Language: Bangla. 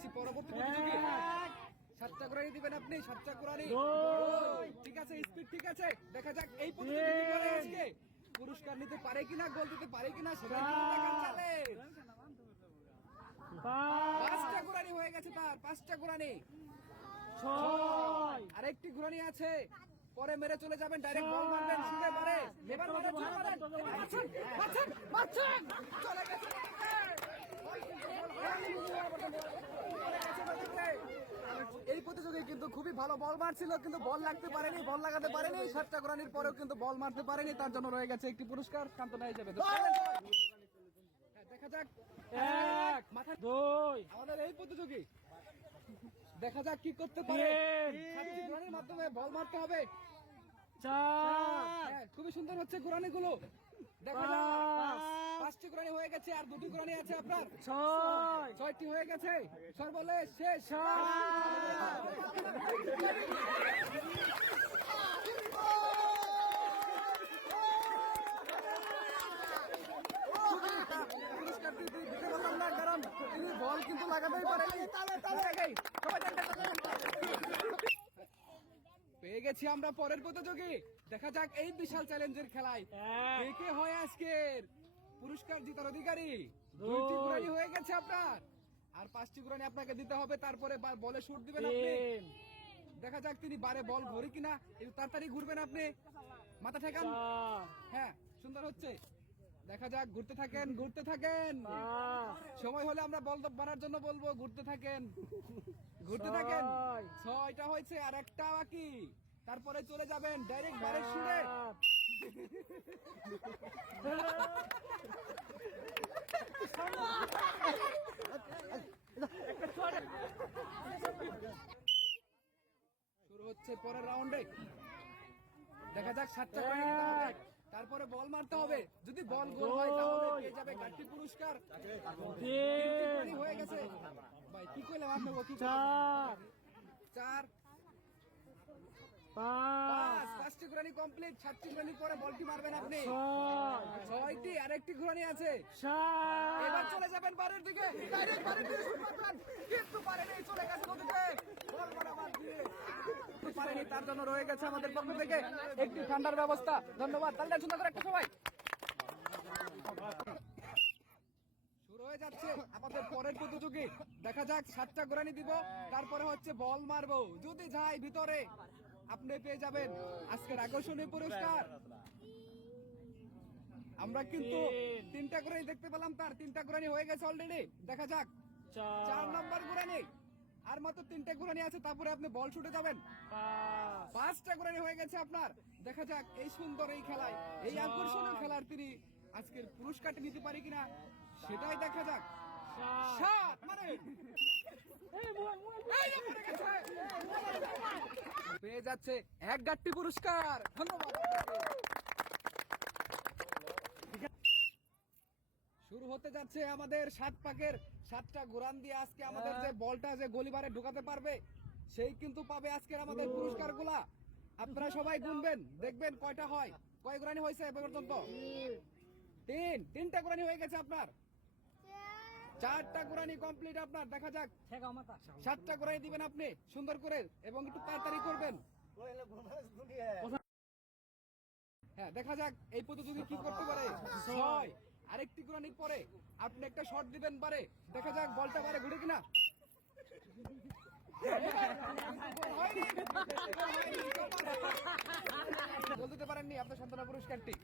গেছি পরবর্তী প্রতিযোগী। 7টা কুরানি দিবেন আপনি, 7টা কুরানি। ঠিক আছে, স্পিড ঠিক আছে। দেখা যাক এই প্রতিযোগী কি করে আজকে, পুরস্কার নিতে পারে কিনা, গোল দিতে পারে কিনা, সেটা দেখার চ্যালেঞ্জ। 5টা কুরানি হয়ে গেছে তার, 5টা কুরানি। আরেকটি কুরানি আছে, পরে মেরে চলে যাবেন, ডাইরেক্ট বল মারবেন, ছুঁড়ে পারে। এবার মারেন, ছুঁড়ে মারেন। মারছেন, মারছেন, মারছেন। চলে গেছে। এই প্রতিযোগী কিন্তু খুবই ভালো বল মারছিল, কিন্তু বল লাগতে পারেনি, বল লাগাতে পারেনি। 7টা কুরানির পরেও কিন্তু বল মারতে পারেনি, তার জন্য রয়ে গেছে একটি পুরস্কার সান্ত্বনা হিসেবে। দেখা যাক 1 মাথা 2 আমাদের এই প্রতিযোগী, দেখা যাক কি করতে পারে। 7টি কুরানির মাধ্যমে বল মারতে হবে। 4 খুবই সুন্দর হচ্ছে কুরানি গুলো। দেখা যাক 5টি কুরানি হয়ে গেছে, আর 2টি কুরানি আছে আপনার। 6টি হয়ে গেছে, সর্বশেষ শেষ। পুরস্কারটি দিতে পারলাম না, কারণ তিনি বল কিন্তু লাগাতেই পারেনি। পেয়ে গেছি আমরা পরের প্রতিযোগী। দেখা যাক এই বিশাল চ্যালেঞ্জের খেলায় কে কে হয় আজকের পুরস্কার জেতার অধিকারী। 2টি কুরানি হয়ে গেছে আপনার, আর 5টি কুরানি আপনাকে দিতে হবে, তারপরে বলে শুট দিবেন আপনি। দেখা যাক তিনি বারে বল ঘুরি কিনা, একটু তাড়াতাড়ি ঘুরবেন আপনি, মাথা ঠেকান। হ্যাঁ, সুন্দর হচ্ছে। দেখা যাক, ঘুরতে থাকেন, ঘুরতে থাকেন। সময় হলে আমরা বল বানার জন্য বলবো, ঘুরতে থাকেন, ঘুরতে থাকেন। 6টা হয়েছে, আর একটা বাকি, তারপরে চলে যাবেন ডাইরেক্ট বারের সুরে। শুরু হচ্ছে পরের রাউন্ডে। দেখা যাক 7টা কুরানি দিতে হবে, তারপরে বল মারতে হবে। যদি বল গোল হয় তাহলে পেয়ে যাবে গাড়ি পুরস্কার। 3টি কুরানি হয়ে গেছে ভাই, কি কইলাম আপনাকে, কি 4 5টি কুরানি কমপ্লিট। 7টি কুরানি পরে বলটি মারবেন আপনি। 6টি, আরেকটি কুরানি আছে। এবার চলে যাবেন বারের দিকে, ডাইরেক্ট বারের দিকে শুট মারবেন, কিন্তু পারেনি, চলে গেছে ওদিকে, বল বরাবর দিয়ে পারেনি। তার জন্য রয়ে গেছে আমাদের পক্ষ থেকে একটি ঠান্ডার ব্যবস্থা। ধন্যবাদ, তাহলে সুন্দর করে একটা সবাই। শুরু হয়ে যাচ্ছে আমাদের পরের প্রতিযোগী। দেখা যাক 7টা কুরানি দিব, তারপরে হচ্ছে বল মারবো। যদি যাই ভিতরে, আপনি পেয়ে যাবেন আজকের আকর্ষণীয় পুরস্কার। আমরা কিন্তু 3টা কুরানি দেখতে পেলাম, তার 3টা কুরানি হয়ে গেছে অলরেডি। দেখা যাক 4 নম্বর কুরানি, আর মাত্র 3টা কুরানি আছে, তারপরে আপনি বল ছুটে যাবেন। 5টা কুরানি হয়ে গেছে আপনার। দেখা যাক এই সুন্দর এই খেলায়, এই আকর্ষণীয় খেলার তিনি আজকের পুরস্কারটি নিতে পারি কিনা, সেটাই দেখা যাক। 7 মানে পেয়ে যাচ্ছে 1 গাট্টি পুরস্কার। ধন্যবাদ। শুরু হতে যাচ্ছে আমাদের 7 পাকের 7টা ঘোরান দিয়ে আজকে আমাদের যে বলটা যে গলিবারে ঢোকাতে পারবে, সেই কিন্তু পাবে আজকের আমাদের পুরস্কার গুলা। আপনারা সবাই গুনবেন, দেখবেন কয়টা হয়, কয় ঘোরানি হয়েছে এ পর্যন্ত। 3টা ঘোরানি হয়ে গেছে আপনার। 4টা ঘোরানি কমপ্লিট আপনার। দেখা যাক 7টা ঘোরানি দিবেন আপনি সুন্দর করে, এবং একটু তাড়াতাড়ি করবেন। হ্যাঁ, দেখা যাক এই প্রতিযোগী কি করতে পারে। 6 আরেকটি কুরানির পরে আপনি একটা শট দিবেন পারে। দেখা যাক বলটা পারে ঘুরে কিনা। বল দিতে পারেননি, আপনার সান্ত্বনা পুরস্কারটি।